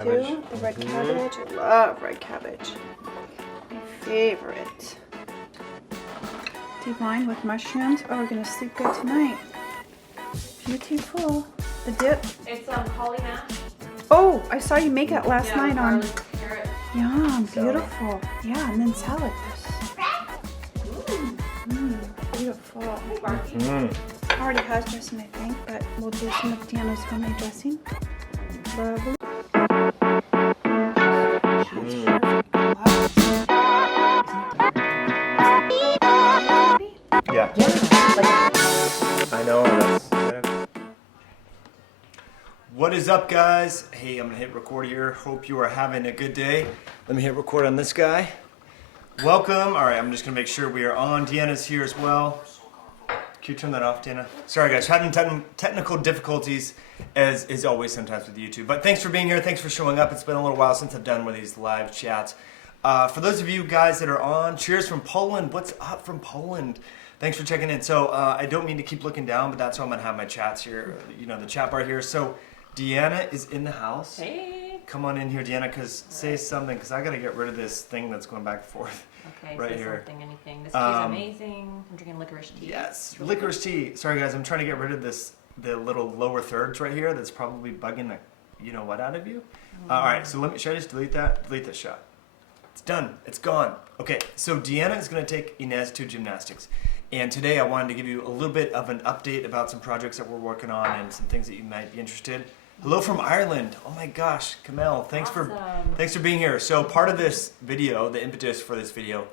The red cabbage. I love red cabbage. My favorite. Deep wine with mushrooms. Oh, we're gonna sleep good tonight. Beautiful. The dip. It's cauli mash. Oh, I saw you make it last night on. Carrot. Yum, beautiful. Yeah, and then salad. Beautiful. Already has dressing, I think, but we'll do some of Deanna's homemade dressing. Lovely. Yeah. I know. What is up, guys? Hey, I'm gonna hit record here. Hope you are having a good day. Let me hit record on this guy. Welcome. All right, I'm just gonna make sure we are on. Deanna's here as well. Can you turn that off, Deanna? Sorry, guys, having technical difficulties as is always sometimes with YouTube. But thanks for being here. Thanks for showing up. It's been a little while since I've done one of these live chats. For those of you guys that are on, cheers from Poland. What's up from Poland? Thanks for checking in. So I don't mean to keep looking down, but that's how I'm gonna have my chats here. You know, the chat bar here. So Deanna is in the house. Hey. Come on in here, Deanna, because say something, because I got to get rid of this thing that's going back and forth. Okay, right say here. Something, anything. This tea is amazing. I'm drinking licorice tea. Yes, really licorice tea. Sorry, guys, I'm trying to get rid of the little lower thirds right here that's probably bugging the, you know what, out of you. All right, so should I just delete that? Delete this shot. It's done. It's gone. Okay, so Deanna is going to take Inez to gymnastics. And today I wanted to give you a little bit of an update about some projects that we're working on and some things that you might be interested in. Hello from Ireland. Oh my gosh, Kamel, thanks for being here. So part of this video, the impetus for this video,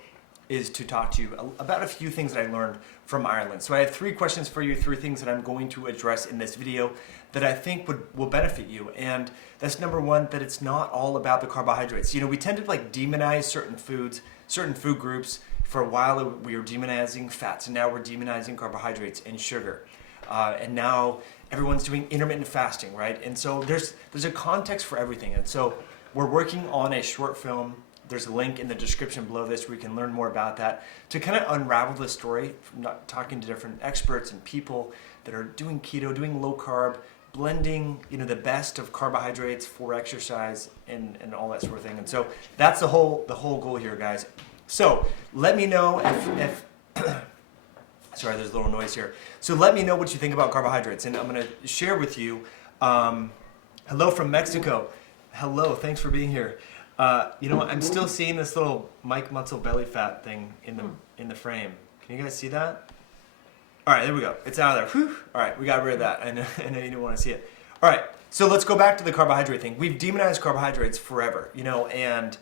is to talk to you about a few things that I learned from Ireland. So I have 3 questions for you, 3 things that I'm going to address in this video that I think will benefit you. And that's number 1, that it's not all about the carbohydrates. You know, we tend to like demonize certain foods, certain food groups. For a while we were demonizing fats, and now we're demonizing carbohydrates and sugar. And now everyone's doing intermittent fasting, right? And so there's a context for everything. And so we're working on a short film. There's a link in the description below this where you can learn more about that to kind of unravel the story from talking to different experts and people that are doing keto, doing low carb, blending, you know, the best of carbohydrates for exercise and all that sort of thing. And so that's the whole goal here, guys. So let me know if sorry, there's a little noise here. So let me know what you think about carbohydrates, and I'm going to share with you. Hello from Mexico. Hello, thanks for being here. You know what? I'm still seeing this little Mike Mutzel belly fat thing in the frame. Can you guys see that? All right, there we go. It's out of there. Whew. All right, we got rid of that. I know you didn't want to see it. All right, so let's go back to the carbohydrate thing. We've demonized carbohydrates forever, you know, and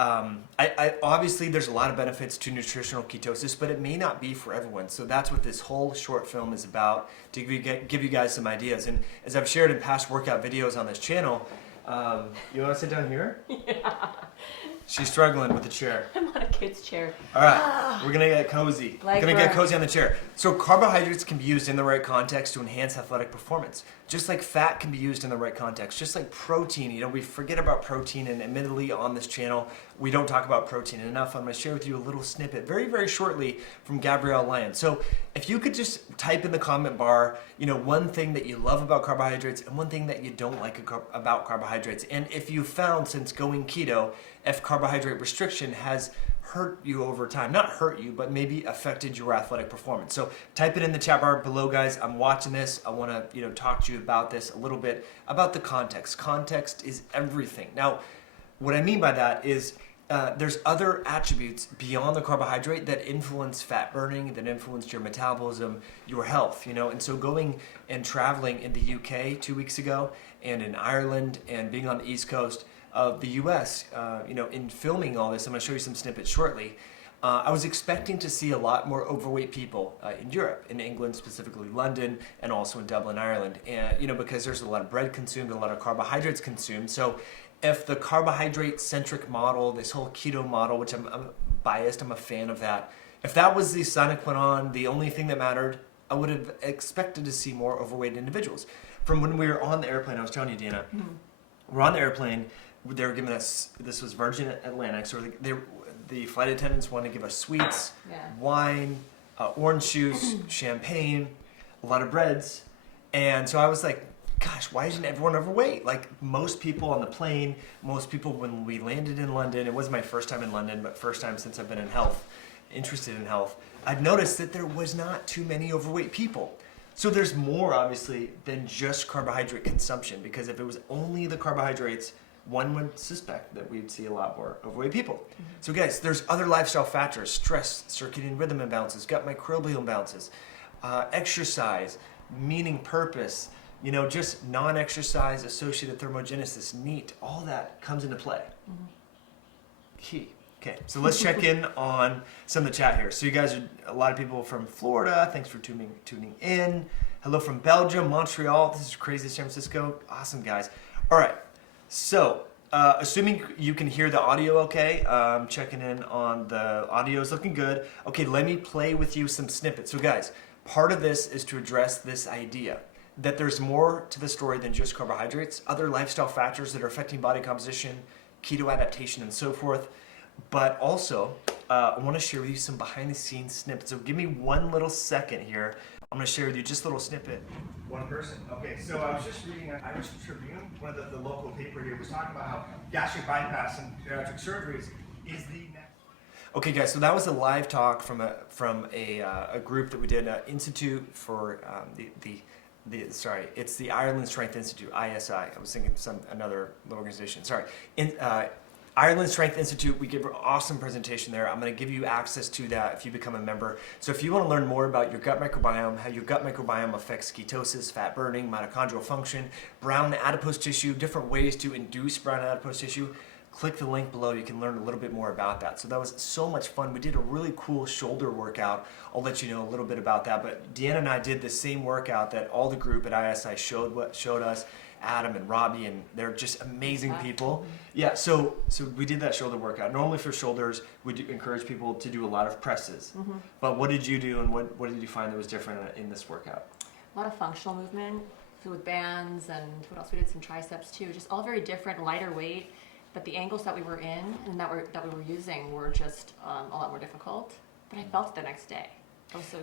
I obviously there's a lot of benefits to nutritional ketosis, but it may not be for everyone. So that's what this whole short film is about, to give you guys some ideas. And as I've shared in past workout videos on this channel, you want to sit down here? Yeah. She's struggling with the chair. I'm on a kid's chair. All right, we're going to get cozy. We're going to get cozy on the chair. So carbohydrates can be used in the right context to enhance athletic performance. Just like fat can be used in the right context. Just like protein. You know, we forget about protein, and admittedly on this channel, we don't talk about protein enough. I'm going to share with you a little snippet very, very shortly from Gabrielle Lyon. So if you could just type in the comment bar, you know, one thing that you love about carbohydrates and one thing that you don't like about carbohydrates. And if you found, since going keto, if carbohydrate restriction has hurt you over time, not hurt you, but maybe affected your athletic performance. So type it in the chat bar below, guys. I'm watching this. I want to, you know, talk to you about this a little bit, about the context. Context is everything. Now, what I mean by that is there's other attributes beyond the carbohydrate that influence fat burning, that influence your metabolism, your health, you know. And so going and traveling in the UK 2 weeks ago, and in Ireland, and being on the East Coast of the US, you know, in filming all this, I'm going to show you some snippets shortly. I was expecting to see a lot more overweight people in Europe, in England, specifically London, and also in Dublin, Ireland. And, you know, because there's a lot of bread consumed, a lot of carbohydrates consumed. So if the carbohydrate-centric model, this whole keto model, which I'm biased, I'm a fan of that, if that was the sine qua non, the only thing that mattered, I would have expected to see more overweight individuals. From when we were on the airplane, I was telling you, Deanna, we're on the airplane, they were giving us, this was Virgin Atlantic, so the flight attendants wanted to give us sweets, wine, orange juice, champagne, a lot of breads. And so I was like, gosh, why isn't everyone overweight? Like most people on the plane, most people when we landed in London, it wasn't my first time in London, but first time since I've been interested in health, I've noticed that there was not too many overweight people. So there's more, obviously, than just carbohydrate consumption, because if it was only the carbohydrates, one would suspect that we'd see a lot more overweight people. Mm-hmm. So guys, there's other lifestyle factors: stress, circadian rhythm imbalances, gut microbial imbalances, exercise, meaning, purpose, just non-exercise associated thermogenesis, NEAT, all that comes into play. Mm-hmm. Key. Okay, so let's check in on some of the chat here. So you guys are a lot of people from Florida. Thanks for tuning in. Hello from Belgium, Montreal. This is crazy, San Francisco. Awesome, guys. All right, so assuming you can hear the audio okay, checking in on the audio is looking good. Okay, let me play with you some snippets. So guys, part of this is to address this idea that there's more to the story than just carbohydrates, other lifestyle factors that are affecting body composition, keto adaptation, and so forth. But also, I want to share with you some behind-the-scenes snippets. So give me one little second here. I'm going to share with you just a little snippet. One person. Okay, so I was just reading an Irish Tribune, one of the local paper here, was talking about how gastric bypass and bariatric surgeries is the next. Okay, guys, so that was a live talk from a group that we did, Institute for it's the Ireland Strength Institute, ISI. I was thinking another organization. Sorry. Ireland Strength Institute, we give an awesome presentation there. I'm going to give you access to that if you become a member. So if you want to learn more about your gut microbiome, how your gut microbiome affects ketosis, fat burning, mitochondrial function, brown adipose tissue, different ways to induce brown adipose tissue, click the link below. You can learn a little bit more about that. So that was so much fun. We did a really cool shoulder workout. I'll let you know a little bit about that. But Deanna and I did the same workout that all the group at ISI showed us. Adam and Robbie, and they're just amazing people. Yeah, so we did that shoulder workout. Normally for shoulders, we do encourage people to do a lot of presses. Mm-hmm. But what did you do, and what did you find that was different in this workout? A lot of functional movement with bands, and what else? We did some triceps too. Just all very different, lighter weight. But the angles that we were in and that we were using were just a lot more difficult. But I felt it the next day.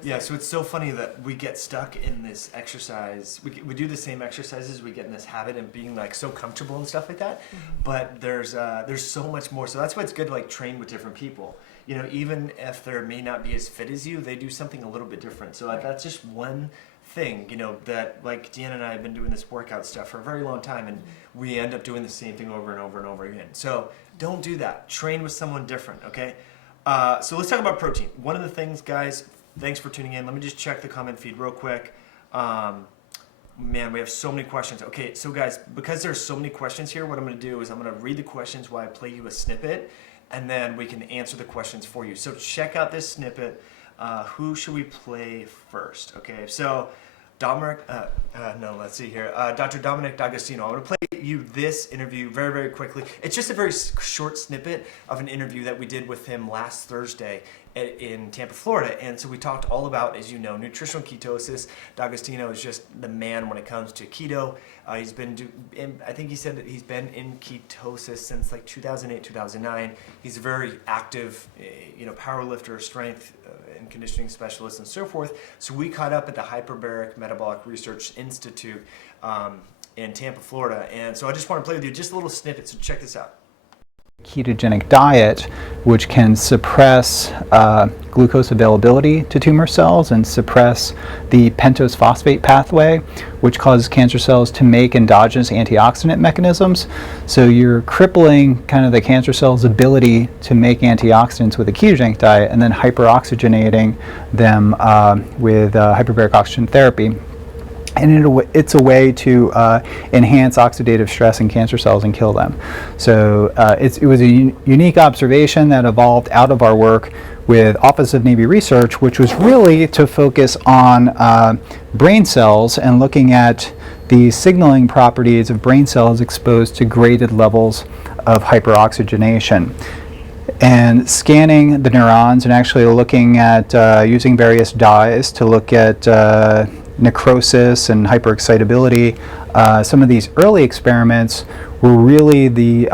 Yeah, so it's so funny that we get stuck in this exercise. We do the same exercises. We get in this habit of being like so comfortable and stuff like that. Mm-hmm. But there's so much more. So that's why it's good to like train with different people. Even if they may not be as fit as you, they do something a little bit different. So that's just one thing, that like Deanna and I have been doing this workout stuff for a very long time, and we end up doing the same thing over and over and over again. So don't do that. Train with someone different, okay? So let's talk about protein. One of the things, guys. Thanks for tuning in. Let me just check the comment feed real quick. Man, we have so many questions. Okay, so guys, because there's so many questions here, what I'm going to do is I'm going to read the questions while I play you a snippet, and then we can answer the questions for you. So check out this snippet. Who should we play first? Okay, so let's see here. Dr. Dominic D'Agostino. I'm going to play you this interview very, very quickly. It's just a very short snippet of an interview that we did with him last Thursday in Tampa, Florida. And so we talked all about, as you know, nutritional ketosis. D'Agostino is just the man when it comes to keto. He's been, I think he said that he's been in ketosis since like 2008, 2009. He's a very active, power lifter, strength and conditioning specialist, and so forth. So we caught up at the Hyperbaric Metabolic Research Institute in Tampa, Florida. And so I just want to play with you just a little snippet. So check this out. Ketogenic diet, which can suppress glucose availability to tumor cells and suppress the pentose phosphate pathway, which causes cancer cells to make endogenous antioxidant mechanisms. So you're crippling kind of the cancer cell's ability to make antioxidants with a ketogenic diet, and then hyperoxygenating them with hyperbaric oxygen therapy. And it's a way to enhance oxidative stress in cancer cells and kill them. So it was a unique observation that evolved out of our work with Office of Navy Research, which was really to focus on brain cells and looking at the signaling properties of brain cells exposed to graded levels of hyperoxygenation. And scanning the neurons and actually looking at using various dyes to look at necrosis and hyperexcitability. Some of these early experiments were really the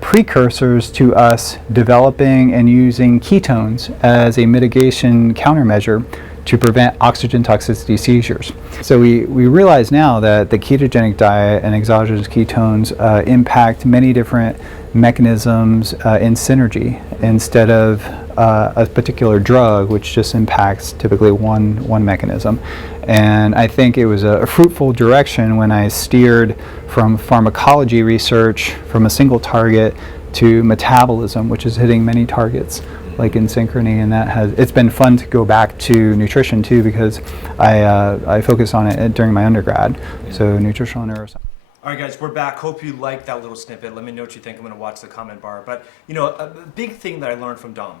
precursors to us developing and using ketones as a mitigation countermeasure to prevent oxygen toxicity seizures. So we realize now that the ketogenic diet and exogenous ketones impact many different mechanisms in synergy instead of a particular drug, which just impacts typically one mechanism. And I think it was a fruitful direction when I steered from pharmacology research from a single target to metabolism, which is hitting many targets like in synchrony, and it's been fun to go back to nutrition too, because I focused on it during my undergrad. So nutritional neuroscience. All right, guys, we're back. Hope you liked that little snippet. Let me know what you think. I'm going to watch the comment bar. But, you know, a big thing that I learned from Dom,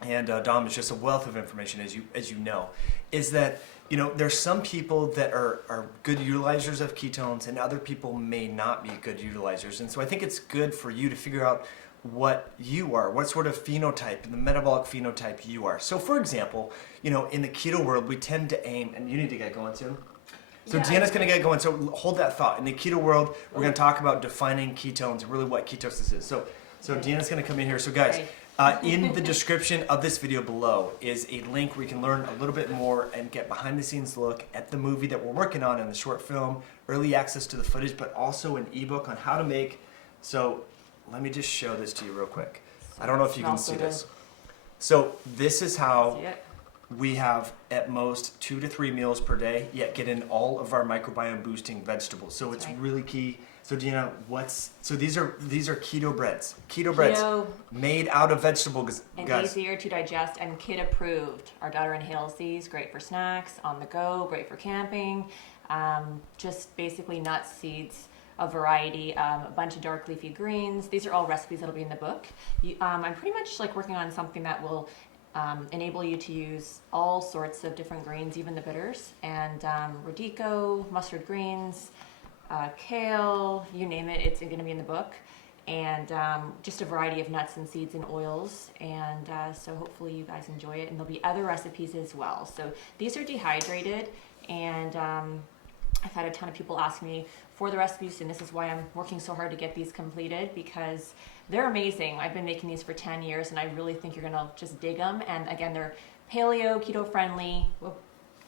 and Dom is just a wealth of information, as you know, is that, you know, there's some people that are good utilizers of ketones, and other people may not be good utilizers. And so I think it's good for you to figure out what you are, what sort of phenotype, the metabolic phenotype you are. So, for example, you know, in the keto world, we tend to aim, and you need to get going soon. So Deanna's going to get going. So hold that thought. In the keto world, we're going to talk about defining ketones and really what ketosis is. So Deanna's going to come in here. So guys, in the description of this video below is a link where you can learn a little bit more and get behind the scenes look at the movie that we're working on in the short film, early access to the footage, but also an ebook on how to make. So let me just show this to you real quick. I don't know if you can see this. So this is how we have at most 2 to 3 meals per day, yet get in all of our microbiome boosting vegetables. So it's really key. So Deanna, these are keto breads. Keto breads made out of vegetables, and guys. easier to digest and kid approved. Our daughter inhales these, great for snacks, on the go, great for camping. Just basically nuts, seeds, a variety, a bunch of dark leafy greens. These are all recipes that'll be in the book. I'm pretty much like working on something that will enable you to use all sorts of different greens, even the bitters, and radicchio, mustard greens, kale, you name it, it's going to be in the book, and just a variety of nuts and seeds and oils, and so hopefully you guys enjoy it, and there'll be other recipes as well. So these are dehydrated, and I've had a ton of people ask me for the recipes, and this is why I'm working so hard to get these completed, because they're amazing. I've been making these for 10 years, and I really think you're gonna just dig them. And again, they're paleo, keto friendly.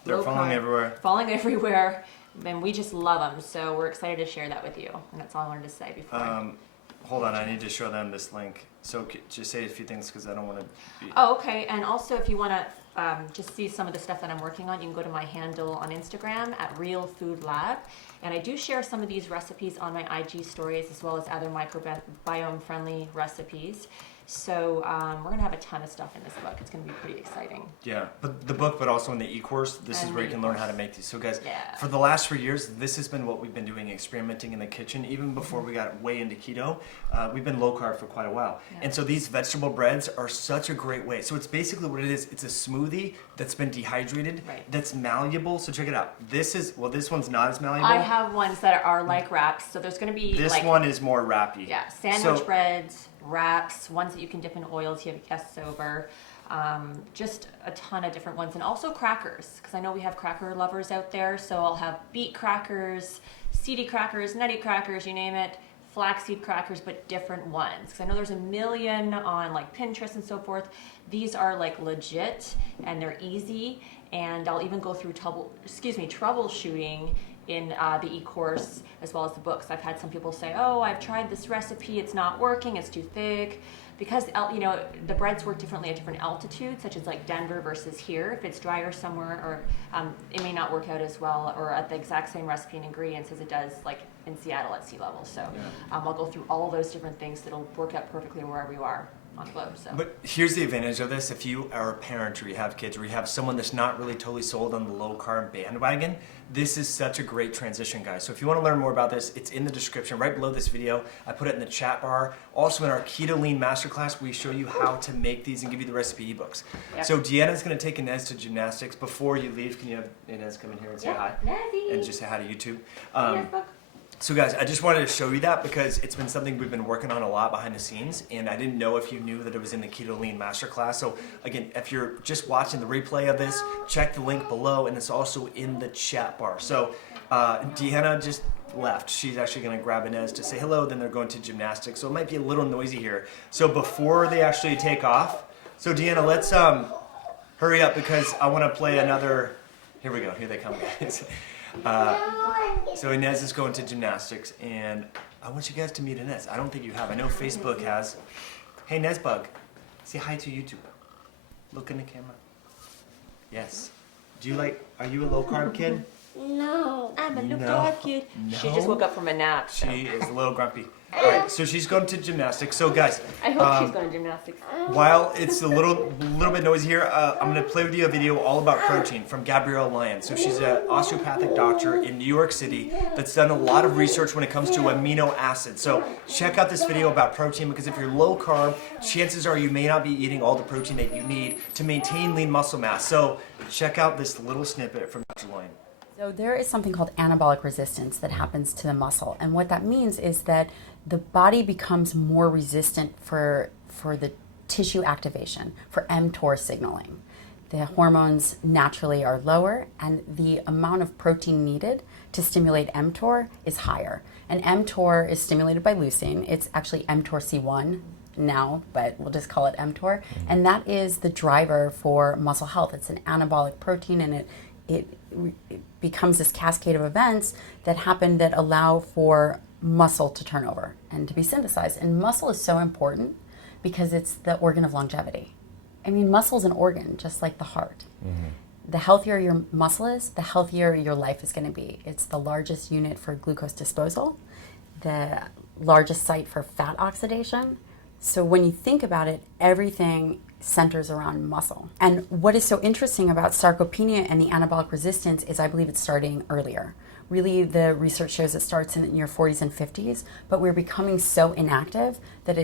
They're falling everywhere. Falling everywhere, and we just love them. So we're excited to share that with you. And that's all I wanted to say before. Hold on, I need to show them this link. So just say a few things because I don't want to be... Oh, okay. And also, if you want to just see some of the stuff that I'm working on, you can go to my handle on Instagram at Real Food Lab. And I do share some of these recipes on my IG stories, as well as other microbiome-friendly recipes. So we're going to have a ton of stuff in this book. It's going to be pretty exciting. Yeah, but the book, but also in the e-course, this is where you can learn how to make these. So guys, for the last 3 years, this has been what we've been doing, experimenting in the kitchen. Even before we got way into keto, we've been low carb for quite a while. And so these vegetable breads are such a great way. So it's basically what it is. It's a smoothie that's been dehydrated, that's malleable. So check it out. This is, well, this one's not as malleable. I have ones that are like wraps. So there's going to be this one is more wrappy. Yeah, sandwich breads, wraps, ones that you can dip in oils if you have guests over, just a ton of different ones, and also crackers, because I know we have cracker lovers out there. So I'll have beet crackers, seedy crackers, nutty crackers, you name it, flaxseed crackers, but different ones, because I know there's a million on like Pinterest and so forth. These are like legit, and they're easy, and I'll even go through troubleshooting in the e-course as well as the books. I've had some people say, oh, I've tried this recipe, it's not working, it's too thick. Because, you know, the breads work differently at different altitudes, such as like Denver versus here. If it's drier somewhere, or it may not work out as well, or at the exact same recipe and ingredients as it does like in Seattle at sea level. So I'll go through all those different things that'll work out perfectly wherever you are on the globe. So. But here's the advantage of this. If you are a parent, or you have kids, or you have someone that's not really totally sold on the low-carb bandwagon, this is such a great transition, guys. So if you want to learn more about this, it's in the description right below this video. I put it in the chat bar. Also in our Keto Lean Masterclass, we show you how to make these and give you the recipe ebooks. So Deanna's going to take Inez to gymnastics. Before you leave, can you have Inez come in here and say hi? And just say hi to YouTube. So guys, I just wanted to show you that because it's been something we've been working on a lot behind the scenes, and I didn't know if you knew that it was in the Keto Lean Masterclass. So again, if you're just watching the replay of this, check the link below, and it's also in the chat bar. So Deanna just left. She's actually going to grab Inez to say hello, then they're going to gymnastics. So it might be a little noisy here. So before they actually take off, so Deanna, let's hurry up because I want to play another. Here we go. Here they come, guys. So Inez is going to gymnastics, and I want you guys to meet Inez. I don't think you have. I know Facebook has. Hey, Nezbug, say hi to YouTube. Look in the camera. Yes. Are you a low-carb kid? No. I'm a No. low-carb kid. No. She just woke up from a nap. So. She is a little grumpy. All right, so she's going to gymnastics. So guys, I hope she's going to gymnastics. while it's a little bit noisy here, I'm going to play with you a video all about protein from Gabrielle Lyon. So she's an osteopathic doctor in New York City that's done a lot of research when it comes to amino acids. So check out this video about protein because if you're low carb, chances are you may not be eating all the protein that you need to maintain lean muscle mass. So check out this little snippet from Dr. Lyon. So there is something called anabolic resistance that happens to the muscle. And what that means is that the body becomes more resistant for the tissue activation, for mTOR signaling. The hormones naturally are lower and the amount of protein needed to stimulate mTOR is higher. And mTOR is stimulated by leucine. It's actually mTORC1 now, but we'll just call it mTOR. And that is the driver for muscle health. It's an anabolic protein and it becomes this cascade of events that happen that allow for muscle to turn over and to be synthesized. And muscle is so important because it's the organ of longevity. I mean, muscle is an organ, just like the heart. The healthier your muscle is, the healthier your life is going to be. It's the largest unit for glucose disposal, the largest site for fat oxidation. So when you think about it, everything centers around muscle. And what is so interesting about sarcopenia and the anabolic resistance is I believe it's starting earlier. Really, the research shows it starts in your 40s and 50s, but we're becoming so inactive that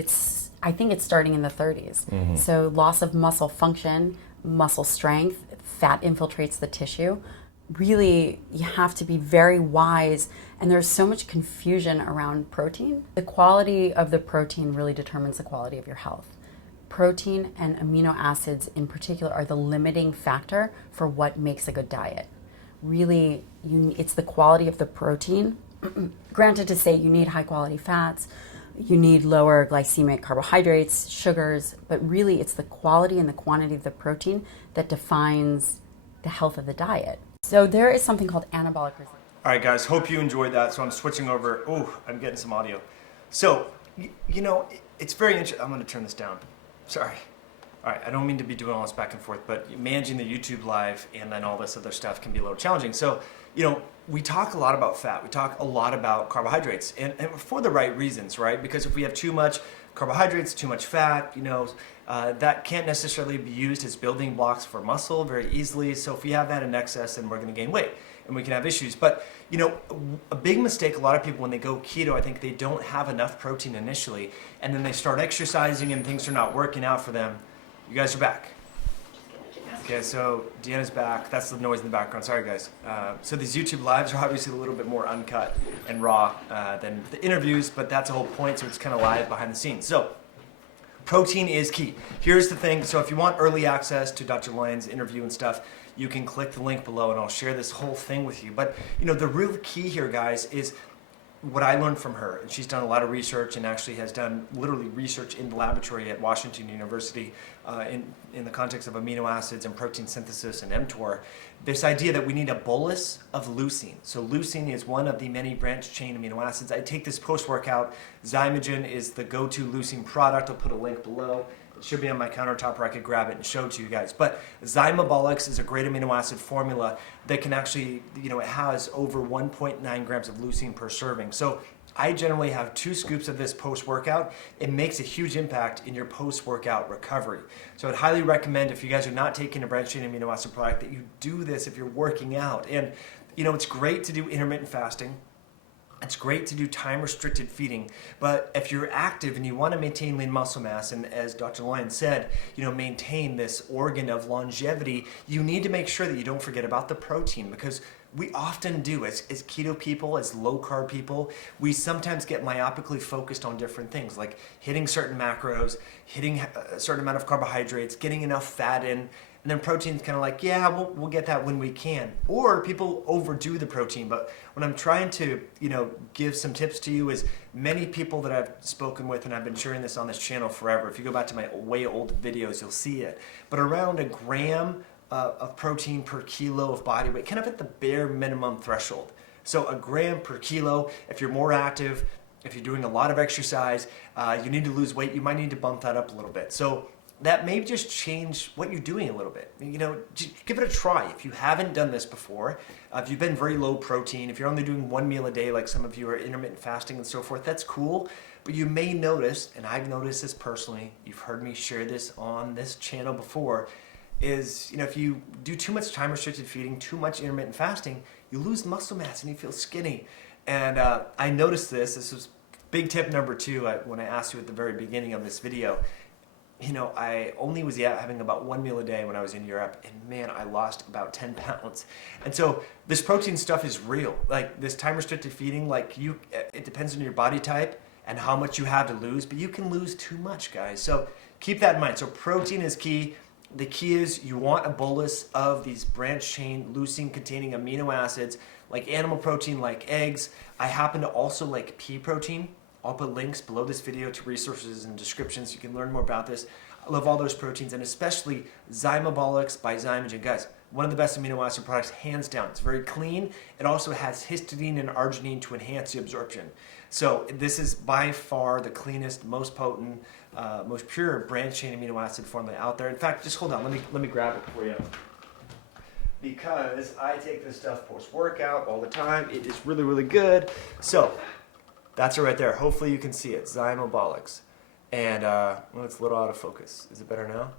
I think it's starting in the 30s. So loss of muscle function, muscle strength, fat infiltrates the tissue. Really, you have to be very wise, and there's so much confusion around protein. The quality of the protein really determines the quality of your health. Protein and amino acids in particular are the limiting factor for what makes a good diet. Really, it's the quality of the protein. Granted to say you need high quality fats, you need lower glycemic carbohydrates, sugars, but really it's the quality and the quantity of the protein that defines the health of the diet. So there is something called anabolic resistance. All right, guys, hope you enjoyed that. So I'm switching over. Oh, I'm getting some audio. So, it's very interesting. I'm going to turn this down. Sorry. All right, I don't mean to be doing all this back and forth, but managing the YouTube live and then all this other stuff can be a little challenging. So, we talk a lot about fat. We talk a lot about carbohydrates, and for the right reasons, right? Because if we have too much carbohydrates, too much fat, that can't necessarily be used as building blocks for muscle very easily. So if we have that in excess, then we're going to gain weight and we can have issues. But, a big mistake, a lot of people when they go keto, I think they don't have enough protein initially, and then they start exercising and things are not working out for them. You guys are back. Okay, so Deanna's back. That's the noise in the background. Sorry, guys. So these YouTube lives are obviously a little bit more uncut and raw than the interviews, but that's the whole point, so it's kind of live behind the scenes. So protein is key. Here's the thing. So if you want early access to Dr. Lyon's interview and stuff, you can click the link below and I'll share this whole thing with you. But, the real key here, guys, is what I learned from her. And she's done a lot of research and actually has done literally research in the laboratory at Washington University in the context of amino acids and protein synthesis and mTOR. This idea that we need a bolus of leucine. So leucine is one of the many branched chain amino acids. I take this post-workout. Zymogen is the go-to leucine product. I'll put a link below. It should be on my countertop where I could grab it and show it to you guys. But Zymabolics is a great amino acid formula that can actually, it has over 1.9 grams of leucine per serving. So I generally have 2 scoops of this post-workout. It makes a huge impact in your post-workout recovery. So I'd highly recommend, if you guys are not taking a branched chain amino acid product, that you do this if you're working out. And, it's great to do intermittent fasting. It's great to do time-restricted feeding, but if you're active and you want to maintain lean muscle mass, and as Dr. Lyon said, maintain this organ of longevity, you need to make sure that you don't forget about the protein, because we often do, as keto people, as low-carb people, we sometimes get myopically focused on different things, like hitting certain macros, hitting a certain amount of carbohydrates, getting enough fat in, And then protein's kind of like, yeah, we'll get that when we can. Or people overdo the protein. But what I'm trying to, give some tips to you is many people that I've spoken with, and I've been sharing this on this channel forever. If you go back to my way old videos, you'll see it. But around a gram of protein per kilo of body weight, kind of at the bare minimum threshold. So a gram per kilo, if you're more active, if you're doing a lot of exercise, you need to lose weight, you might need to bump that up a little bit. So that may just change what you're doing a little bit. Just give it a try. If you haven't done this before, if you've been very low protein, if you're only doing 1 meal a day, like some of you are intermittent fasting and so forth, that's cool. But you may notice, and I've noticed this personally, you've heard me share this on this channel before, is if you do too much time restricted feeding, too much intermittent fasting, you lose muscle mass and you feel skinny. And I noticed this was big tip number 2 when I asked you at the very beginning of this video. I only was having about 1 meal a day when I was in Europe, and man, I lost about 10 pounds. And so this protein stuff is real. Like this time restricted feeding, it depends on your body type and how much you have to lose, but you can lose too much, guys. So keep that in mind. So protein is key. The key is you want a bolus of these branched chain leucine containing amino acids like animal protein, like eggs. I happen to also like pea protein. I'll put links below this video to resources and descriptions so you can learn more about this. I love all those proteins, and especially Zymobolics by Zymogen. Guys, one of the best amino acid products, hands down. It's very clean. It also has histidine and arginine to enhance the absorption. So this is by far the cleanest, most potent, most pure branched chain amino acid formula out there. In fact, just hold on. Let me grab it for you. Because I take this stuff post-workout all the time. It is really, really good. So that's it right there. Hopefully you can see it. Zymobolics. And, it's a little out of focus. Is it better now?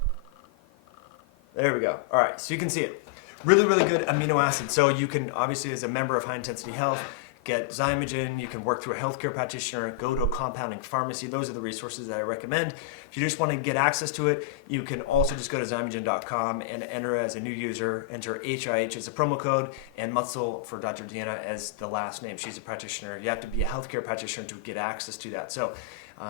There we go. All right, so you can see it. Really, really good amino acid. So you can, obviously, as a member of High Intensity Health, get Zymogen. You can work through a healthcare practitioner, go to a compounding pharmacy. Those are the resources that I recommend. If you just want to get access to it, you can also just go to Zymogen.com and enter as a new user, enter HIH as a promo code, and Muscle for Dr. Deanna as the last name. She's a practitioner. You have to be a healthcare practitioner to get access to that. So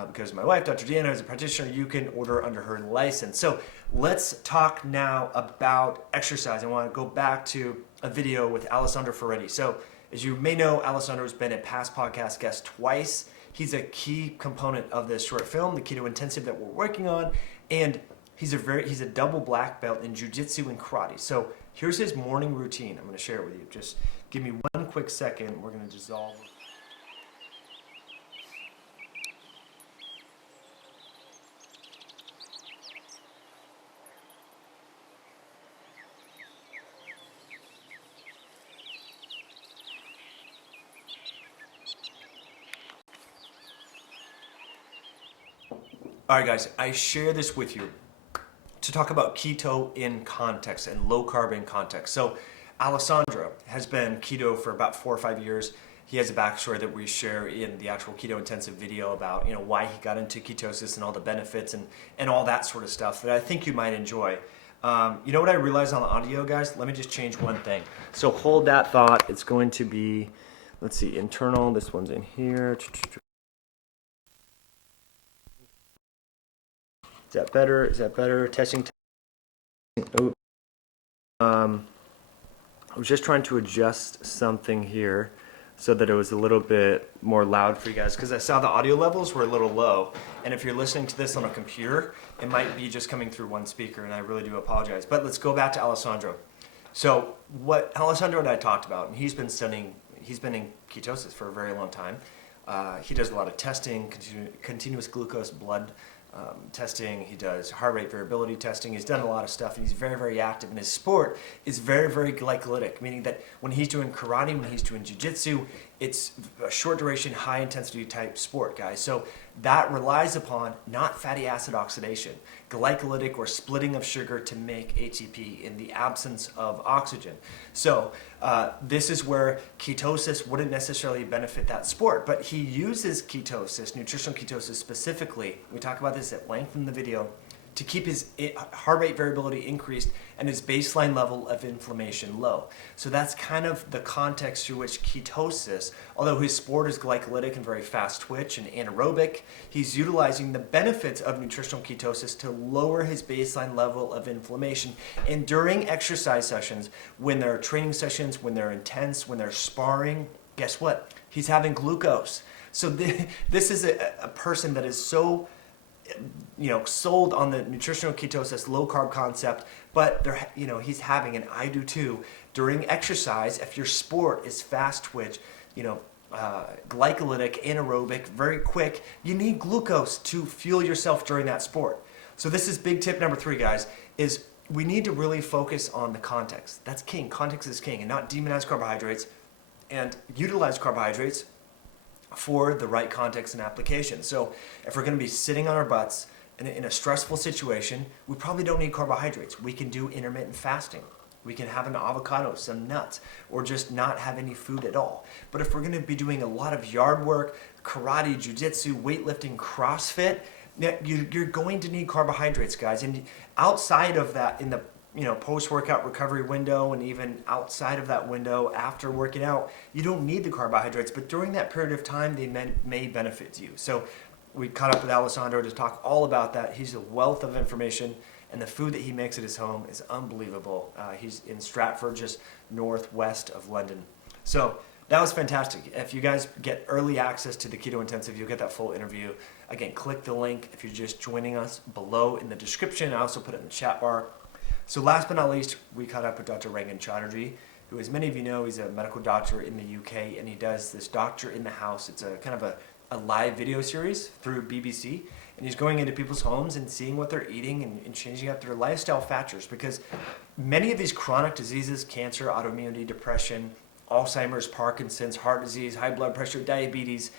because my wife, Dr. Deanna, is a practitioner, you can order under her license. So let's talk now about exercise. I want to go back to a video with Alessandro Ferretti. So as you may know, Alessandro's been a past podcast guest twice. He's a key component of this short film, the Keto Intensive that we're working on, and he's a double black belt in jiu-jitsu and karate. So here's his morning routine. I'm going to share it with you. Just give me one quick second. We're going to dissolve. All right, guys, I share this with you to talk about keto in context and low carb in context. So Alessandro has been keto for about 4 or 5 years. He has a backstory that we share in the actual Keto Intensive video about why he got into ketosis and all the benefits and all that sort of stuff that I think you might enjoy. You know what I realized on the audio, guys? Let me just change one thing. So hold that thought. It's going to be, let's see, internal. This one's in here. Is that better? Is that better? Testing. Oh. I was just trying to adjust something here so that it was a little bit more loud for you guys, because I saw the audio levels were a little low. And if you're listening to this on a computer, it might be just coming through one speaker, and I really do apologize. But let's go back to Alessandro. So what Alessandro and I talked about, and he's been in ketosis for a very long time. He does a lot of testing, continuous glucose blood testing. He does heart rate variability testing. He's done a lot of stuff, and he's very, very active. And his sport is very, very glycolytic, meaning that when he's doing karate, when he's doing jiu-jitsu, it's a short duration, high intensity type sport, guys. So that relies upon not fatty acid oxidation, glycolytic or splitting of sugar to make ATP in the absence of oxygen. So this is where ketosis wouldn't necessarily benefit that sport, but he uses ketosis, nutritional ketosis specifically, we talk about this at length in the video, to keep his heart rate variability increased and his baseline level of inflammation low. So that's kind of the context through which ketosis, although his sport is glycolytic and very fast twitch and anaerobic, he's utilizing the benefits of nutritional ketosis to lower his baseline level of inflammation. And during exercise sessions, when there are training sessions, when they're intense, when they're sparring, guess what? He's having glucose. So this is a person that is so sold on the nutritional ketosis low carb concept, but he's having, and I do too, during exercise, if your sport is fast twitch, glycolytic, anaerobic, very quick, you need glucose to fuel yourself during that sport. So this is big tip number 3, guys, is we need to really focus on the context. That's king. Context is king, and not demonize carbohydrates and utilize carbohydrates for the right context and application. So if we're going to be sitting on our butts in a stressful situation, we probably don't need carbohydrates. We can do intermittent fasting. We can have an avocado, some nuts, or just not have any food at all. But if we're going to be doing a lot of yard work, karate, jiu-jitsu, weightlifting, CrossFit, you're going to need carbohydrates, guys. And outside of that, in the post-workout recovery window, and even outside of that window after working out, you don't need the carbohydrates, but during that period of time, they may benefit you. So we caught up with Alessandro to talk all about that. He's a wealth of information, and the food that he makes at his home is unbelievable. He's in Stratford, just northwest of London. So that was fantastic. If you guys get early access to the Keto Intensive, you'll get that full interview. Again, click the link if you're just joining us below in the description. I also put it in the chat bar. So last but not least, we caught up with Dr. Rangan Chatterjee, who, as many of you know, he's a medical doctor in the UK, and he does this Doctor in the House. It's a kind of a live video series through BBC, and he's going into people's homes and seeing what they're eating and changing up their lifestyle factors, because many of these chronic diseases, cancer, autoimmunity, depression, Alzheimer's, Parkinson's, heart disease, high blood pressure, diabetes,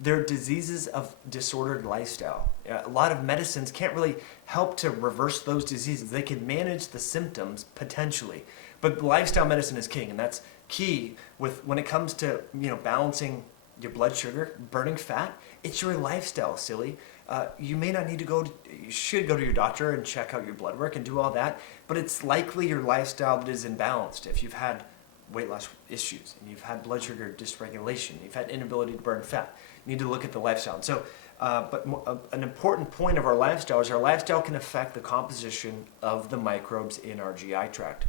they're diseases of disordered lifestyle. A lot of medicines can't really help to reverse those diseases. They can manage the symptoms potentially, but lifestyle medicine is king, and that's key when it comes to balancing your blood sugar, burning fat. It's your lifestyle, silly. You may not need to you should go to your doctor and check out your blood work and do all that, but it's likely your lifestyle that is imbalanced. If you've had weight loss issues, and you've had blood sugar dysregulation, you've had inability to burn fat, you need to look at the lifestyle. And so, an important point of our lifestyle is our lifestyle can affect the composition of the microbes in our GI tract.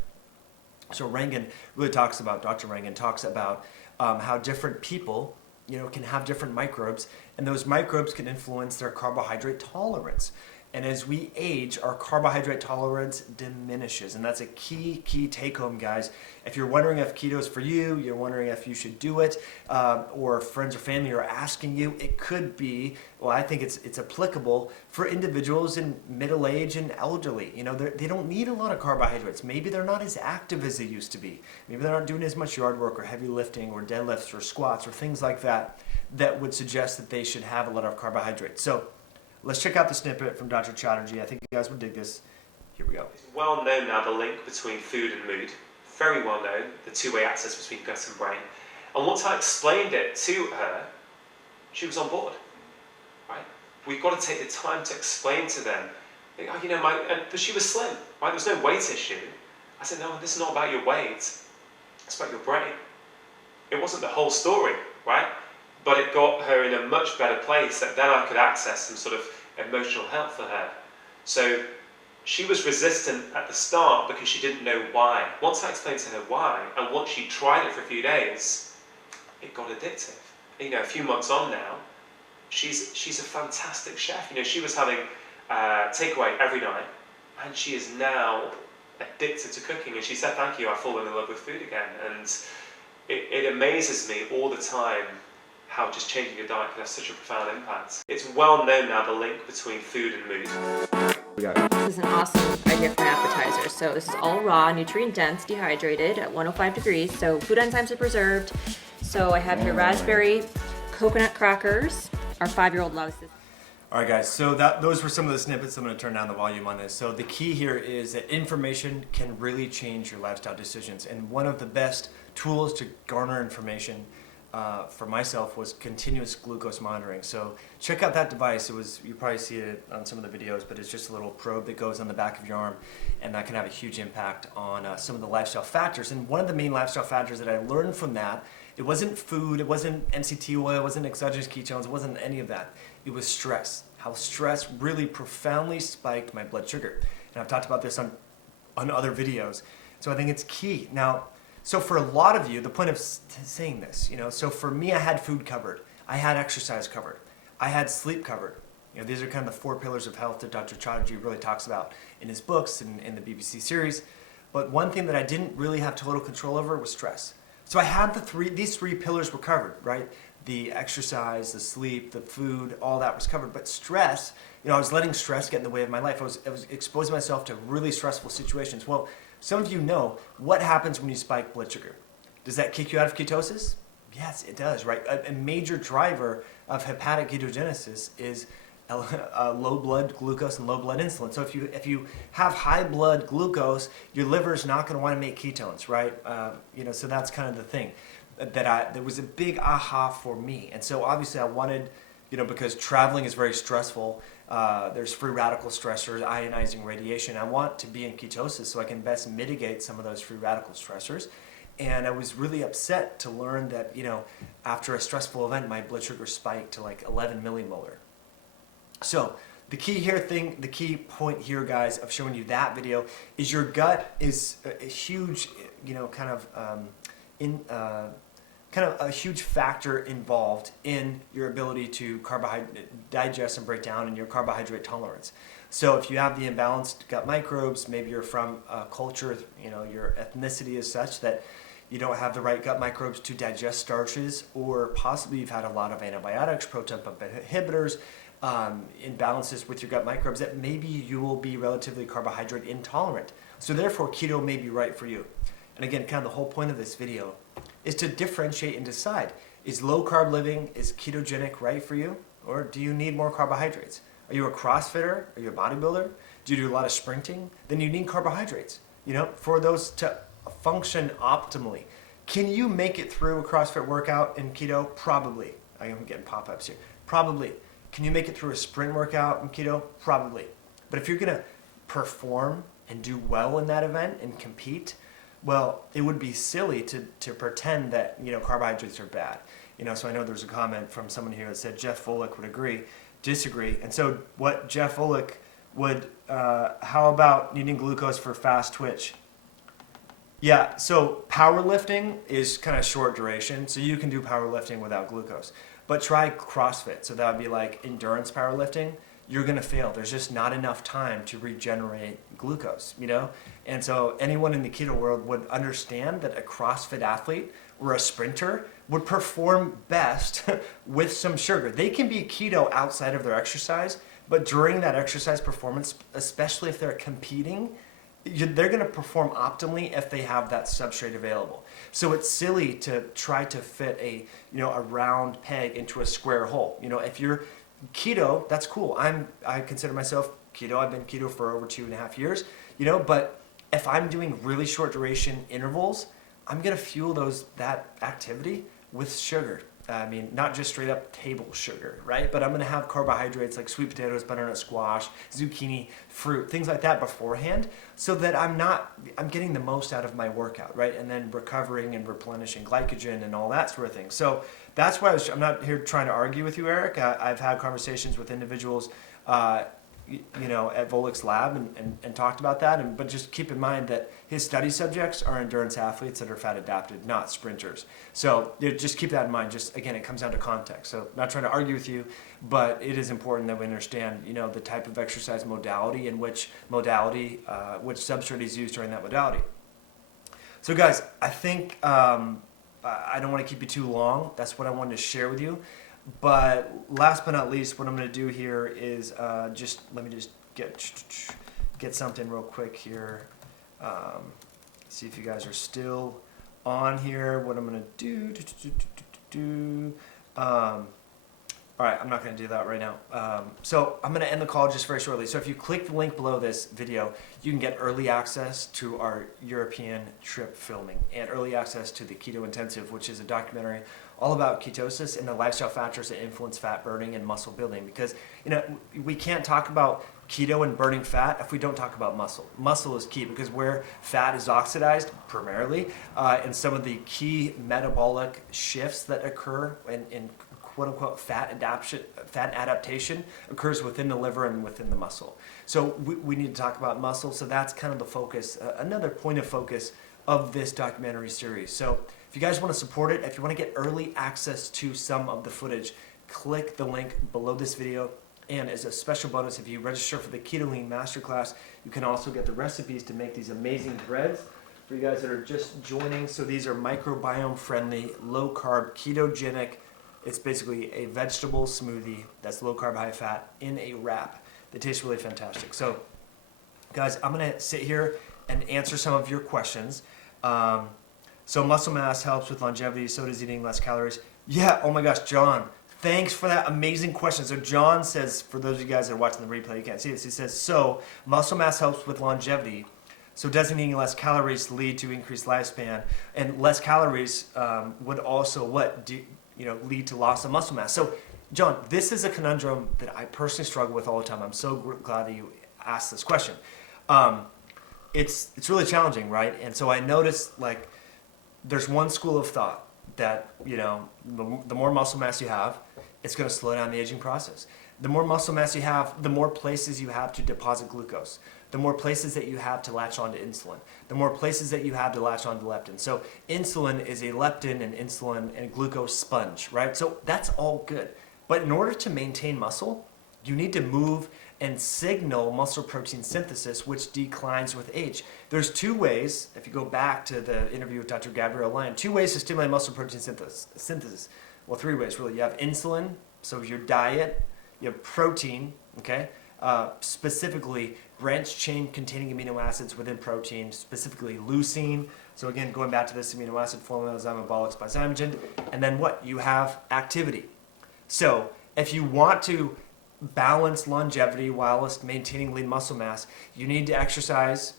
So Dr. Rangan talks about how different people, can have different microbes, and those microbes can influence their carbohydrate tolerance. And as we age, our carbohydrate tolerance diminishes. And that's a key take home, guys. If you're wondering if keto is for you, you're wondering if you should do it, or friends or family are asking you, it could be, I think it's applicable for individuals in middle age and elderly. They don't need a lot of carbohydrates. Maybe they're not as active as they used to be. Maybe they're not doing as much yard work or heavy lifting or deadlifts or squats or things like that would suggest that they should have a lot of carbohydrates. So let's check out the snippet from Dr. Chatterjee. I think you guys would dig this. Here we go. It's well known now, the link between food and mood. Very well known, the two-way access between gut and brain. And once I explained it to her, she was on board, right? We've got to take the time to explain to them, but she was slim, right? There was no weight issue. I said, no, this is not about your weight. It's about your brain. It wasn't the whole story, right? But it got her in a much better place that then I could access some sort of emotional help for her. So she was resistant at the start because she didn't know why. Once I explained to her why, and once she tried it for a few days, it got addictive. A few months on now, she's a fantastic chef. She was having takeaway every night, and she is now addicted to cooking. And she said, thank you, I've fallen in love with food again. And it amazes me all the time how just changing your diet can have such a profound impact. It's well known now, the link between food and mood. This is an awesome idea for an appetizer. So this is all raw, nutrient-dense, dehydrated at 105 degrees. So food enzymes are preserved. So I have here raspberry coconut crackers. Our 5-year-old loves this. All right, guys, so those were some of the snippets. I'm going to turn down the volume on this. So the key here is that information can really change your lifestyle decisions. And one of the best tools to garner information for myself was continuous glucose monitoring. So check out that device. You probably see it on some of the videos, but it's just a little probe that goes on the back of your arm, and that can have a huge impact on some of the lifestyle factors. And one of the main lifestyle factors that I learned from that, it wasn't food, it wasn't MCT oil, it wasn't exogenous ketones, it wasn't any of that. It was stress. How stress really profoundly spiked my blood sugar. And I've talked about this on other videos. So I think it's key. Now, so for a lot of you, the point of saying this, so for me, I had food covered. I had exercise covered. I had sleep covered. These are kind of the 4 pillars of health that Dr. Chatterjee really talks about in his books and in the BBC series. But one thing that I didn't really have total control over was stress. So I had these 3 pillars were covered, right? The exercise, the sleep, the food, all that was covered. But stress, I was letting stress get in the way of my life. I was exposing myself to really stressful situations. Well, some of you know what happens when you spike blood sugar. Does that kick you out of ketosis? Yes, it does, right? A major driver of hepatic ketogenesis is low blood glucose and low blood insulin. So if you have high blood glucose, your liver is not going to want to make ketones, right? So that's kind of the thing that was a big aha for me. And so obviously I wanted, because traveling is very stressful. There's free radical stressors, ionizing radiation. I want to be in ketosis so I can best mitigate some of those free radical stressors. And I was really upset to learn that, after a stressful event, my blood sugar spiked to like 11 millimolar. So the key point here, guys, of showing you that video is your gut is a huge, kind of a huge factor involved in your ability to digest and break down and your carbohydrate tolerance. So if you have the imbalanced gut microbes, maybe you're from a culture, your ethnicity is such that you don't have the right gut microbes to digest starches, or possibly you've had a lot of antibiotics, proton pump inhibitors, imbalances with your gut microbes, that maybe you will be relatively carbohydrate intolerant. So therefore, keto may be right for you. And again, kind of the whole point of this video is to differentiate and decide, is low carb living, is ketogenic right for you? Or do you need more carbohydrates? Are you a CrossFitter? Are you a bodybuilder? Do you do a lot of sprinting? Then you need carbohydrates, for those to function optimally. Can you make it through a CrossFit workout in keto? Probably. I'm getting pop-ups here. Probably. Can you make it through a sprint workout in keto? Probably. But if you're going to perform and do well in that event and compete, well, it would be silly to pretend that, carbohydrates are bad. So I know there's a comment from someone here that said Jeff Volek would disagree. And so what Jeff Volek would, how about needing glucose for fast twitch? Yeah, so powerlifting is kind of short duration, so you can do powerlifting without glucose. But try CrossFit, so that would be like endurance powerlifting. You're going to fail. There's just not enough time to regenerate glucose, And so anyone in the keto world would understand that a CrossFit athlete or a sprinter would perform best with some sugar. They can be keto outside of their exercise, but during that exercise performance, especially if they're competing, they're going to perform optimally if they have that substrate available. So it's silly to try to fit a round peg into a square hole. If you're keto, that's cool. I consider myself keto. I've been keto for over 2.5 years, but if I'm doing really short duration intervals, I'm going to fuel that activity with sugar. I mean, not just straight up table sugar, right? But I'm going to have carbohydrates like sweet potatoes, butternut squash, zucchini, fruit, things like that beforehand, so that I'm getting the most out of my workout, right? And then recovering and replenishing glycogen and all that sort of thing. So that's why I'm not here trying to argue with you, Eric. I've had conversations with individuals, at Volek's lab and talked about that. But just keep in mind that his study subjects are endurance athletes that are fat adapted, not sprinters. So just keep that in mind. Just again, it comes down to context. So not trying to argue with you, but it is important that we understand, the type of exercise modality and which substrate is used during that modality. So guys, I think I don't want to keep you too long. That's what I wanted to share with you. But last but not least, what I'm going to do here is let me just get something real quick here. See if you guys are still on here. What I'm going to do. All right, I'm not going to do that right now. So I'm going to end the call just very shortly. So if you click the link below this video, you can get early access to our European trip filming and early access to the Keto Intensive, which is a documentary all about ketosis and the lifestyle factors that influence fat burning and muscle building. Because we can't talk about keto and burning fat if we don't talk about muscle. Muscle is key because where fat is oxidized primarily, and some of the key metabolic shifts that occur in quote unquote fat adaptation occurs within the liver and within the muscle. So we need to talk about muscle. So that's kind of the focus, another point of focus of this documentary series. So if you guys want to support it, if you want to get early access to some of the footage, click the link below this video. And as a special bonus, if you register for the Keto Lean Masterclass, you can also get the recipes to make these amazing breads for you guys that are just joining. So these are microbiome friendly, low carb, ketogenic. It's basically a vegetable smoothie that's low carb, high fat in a wrap. They taste really fantastic. So guys, I'm going to sit here and answer some of your questions. So muscle mass helps with longevity. So does eating less calories. Yeah. Oh my gosh, John. Thanks for that amazing question. So John says, for those of you guys that are watching the replay, you can't see this. He says, so muscle mass helps with longevity. So doesn't eating less calories lead to increased lifespan? And less calories would also lead to loss of muscle mass. So John, this is a conundrum that I personally struggle with all the time. I'm so glad that you asked this question. It's really challenging, right? And so I noticed there's one school of thought that, the more muscle mass you have, it's going to slow down the aging process. The more muscle mass you have, the more places you have to deposit glucose. The more places that you have to latch onto insulin. The more places that you have to latch onto leptin. So insulin is a leptin and insulin and glucose sponge, right? So that's all good. But in order to maintain muscle, you need to move and signal muscle protein synthesis, which declines with age. There's two ways, if you go back to the interview with Dr. Gabrielle Lyon, two ways to stimulate muscle protein synthesis. Well, three ways really. You have insulin, so your diet. You have protein, okay? Specifically, branched chain containing amino acids within protein, specifically leucine. So again, going back to this amino acid formula, zymobilics by zymogen. And then what? You have activity. So if you want to balance longevity whilst maintaining lean muscle mass, you need to exercise,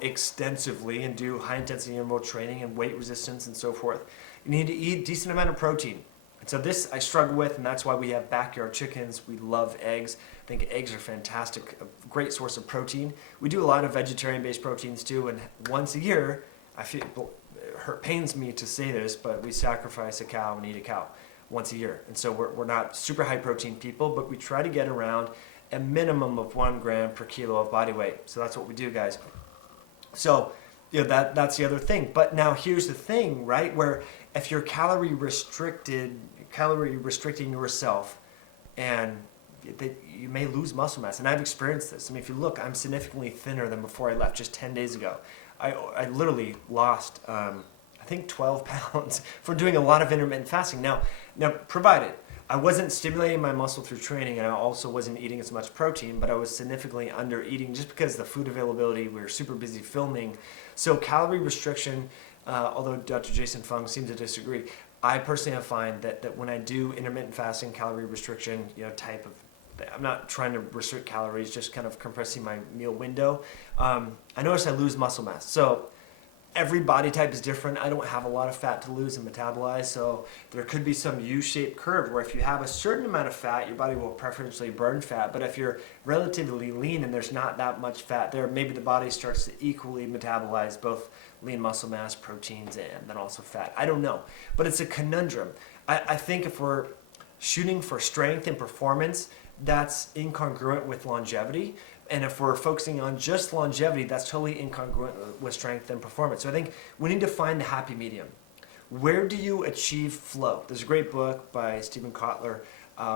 extensively and do high intensity interval training and weight resistance and so forth. You need to eat a decent amount of protein. And so this I struggle with, and that's why we have backyard chickens. We love eggs. I think eggs are fantastic, a great source of protein. We do a lot of vegetarian-based proteins too, and once a year, I feel it pains me to say this, but we sacrifice a cow and eat a cow once a year. And so we're not super high protein people, but we try to get around a minimum of 1 gram per kilo of body weight. So that's what we do, guys. So that's the other thing. But now here's the thing, right? Where if you're calorie restricting yourself, and you may lose muscle mass. And I've experienced this. I mean, if you look, I'm significantly thinner than before I left just 10 days ago. I literally lost, I think 12 pounds from doing a lot of intermittent fasting. Now, provided I wasn't stimulating my muscle through training, and I also wasn't eating as much protein, but I was significantly under eating just because the food availability, we were super busy filming. So calorie restriction, although Dr. Jason Fung seems to disagree, I personally have find that when I do intermittent fasting, calorie restriction, type of, I'm not trying to restrict calories, just kind of compressing my meal window. I notice I lose muscle mass. So every body type is different. I don't have a lot of fat to lose and metabolize, so there could be some U-shaped curve where if you have a certain amount of fat, your body will preferentially burn fat. But if you're relatively lean and there's not that much fat there, maybe the body starts to equally metabolize both lean muscle mass, proteins, and then also fat. I don't know, but it's a conundrum. I think if we're shooting for strength and performance, that's incongruent with longevity. And if we're focusing on just longevity, that's totally incongruent with strength and performance. So I think we need to find the happy medium. Where do you achieve flow? There's a great book by Stephen Kotler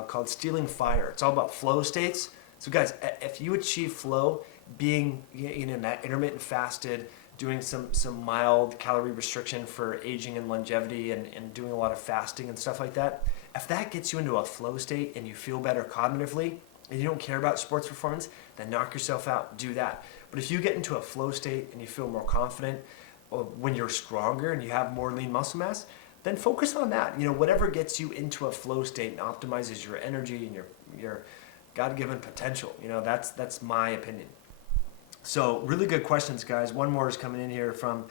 called Stealing Fire. It's all about flow states. So guys, if you achieve flow, being in that intermittent fasted, doing some mild calorie restriction for aging and longevity and doing a lot of fasting and stuff like that, if that gets you into a flow state and you feel better cognitively, and you don't care about sports performance, then knock yourself out, do that. But if you get into a flow state and you feel more confident, or when you're stronger and you have more lean muscle mass, then focus on that. Whatever gets you into a flow state and optimizes your energy and your God-given potential. That's my opinion. So really good questions, guys. One more is coming in here from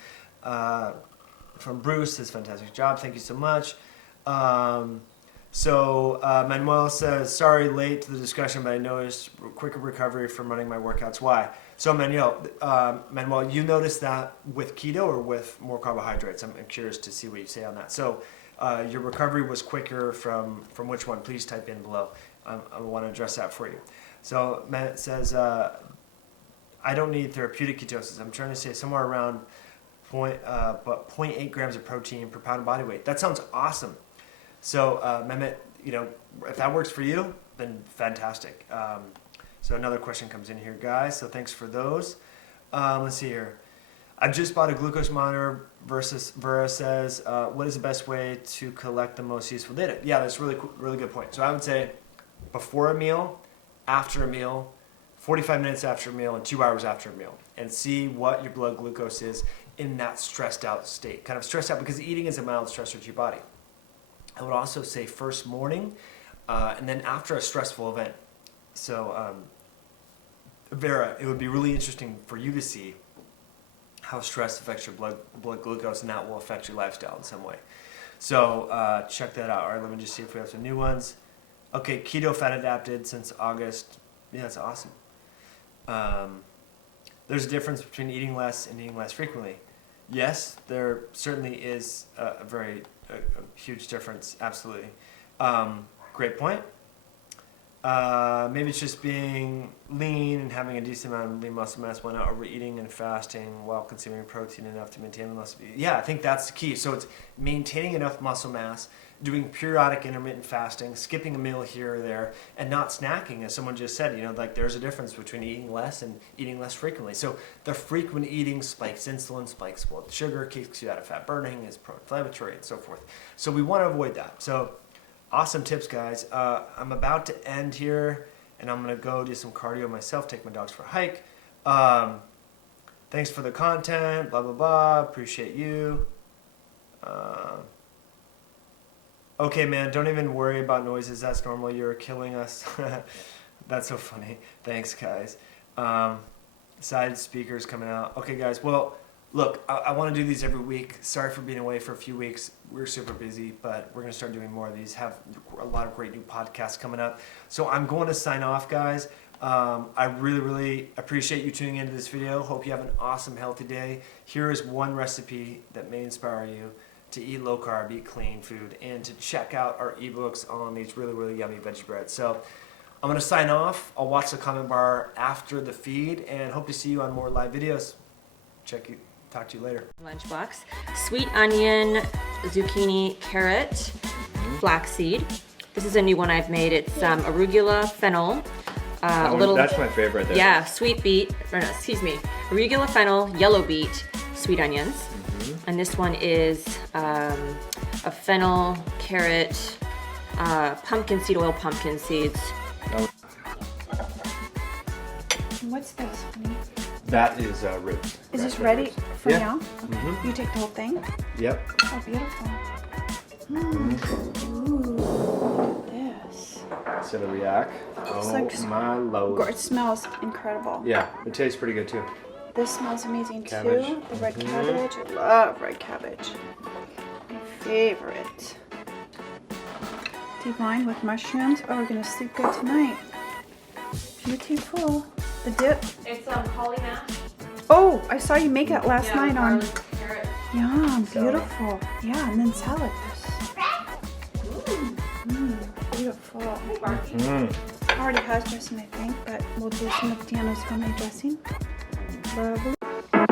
Bruce. Says fantastic job. Thank you so much. Manuel says, sorry, late to the discussion, but I noticed quicker recovery from running my workouts. Why? So Manuel, you noticed that with keto or with more carbohydrates? I'm curious to see what you say on that. So your recovery was quicker from which one? Please type in below. I want to address that for you. So Matt says, I don't need therapeutic ketosis. I'm trying to say somewhere around 0.8 grams of protein per pound of body weight. That sounds awesome. So Mehmet, if that works for you, then fantastic. So another question comes in here, guys. So thanks for those. Let's see here. I've just bought a glucose monitor. Vera says, what is the best way to collect the most useful data? Yeah, that's a really good point. So I would say before a meal, after a meal, 45 minutes after a meal, and 2 hours after a meal, and see what your blood glucose is in that stressed out state. Kind of stressed out because eating is a mild stressor to your body. I would also say first morning, and then after a stressful event. So Vera, it would be really interesting for you to see how stress affects your blood glucose, and that will affect your lifestyle in some way. So check that out. All right, let me just see if we have some new ones. Okay, keto fat adapted since August. Yeah, that's awesome. There's a difference between eating less and eating less frequently. Yes, there certainly is a huge difference. Absolutely. Great point. Maybe it's just being lean and having a decent amount of lean muscle mass while not overeating and fasting while consuming protein enough to maintain the muscle. Yeah, I think that's the key. So it's maintaining enough muscle mass, doing periodic intermittent fasting, skipping a meal here or there, and not snacking, as someone just said. There's a difference between eating less and eating less frequently. So the frequent eating spikes insulin, spikes blood sugar, kicks you out of fat burning, is pro-inflammatory, and so forth. So we want to avoid that. So awesome tips, guys. I'm about to end here, and I'm going to go do some cardio myself, take my dogs for a hike. Thanks for the content, blah, blah, blah. Appreciate you. Okay, man, don't even worry about noises. That's normal. You're killing us. That's so funny. Thanks, guys. Side speakers coming out. Okay, guys. Well, look, I want to do these every week. Sorry for being away for a few weeks. We're super busy, but we're going to start doing more of these. Have a lot of great new podcasts coming up. So I'm going to sign off, guys. I really, really appreciate you tuning into this video. Hope you have an awesome, healthy day. Here is one recipe that may inspire you to eat low carb, eat clean food, and to check out our ebooks on these really, really yummy veggie breads. So I'm going to sign off. I'll watch the comment bar after the feed, and hope to see you on more live videos. Talk to you later. Lunchbox. Sweet onion, zucchini, carrot, flaxseed. This is a new one I've made. It's arugula, fennel, That's my favorite. There. Yeah, sweet beet, arugula, fennel, yellow beet, sweet onions. And this one is a fennel, carrot, pumpkin seed oil, pumpkin seeds. What's this, honey? That is ribs. Is this ready for Yeah. now? Okay. You take the whole thing? Yep. Oh, beautiful. Ooh, look at this. Celery yak. It's My lord. It smells incredible. Yeah, it tastes pretty good too. This smells amazing Cabbage. too. The red cabbage. I love red cabbage. My favorite. Divine with mushrooms. Oh, we're gonna sleep good tonight. Beautiful. The dip. It's holly mash. Oh, I saw you make it last night on. Garlic, carrot. Yum, beautiful. Yeah, and then salad. Beautiful. Already has dressing, I think, but we'll do some of Deanna's homemade dressing. Lovely.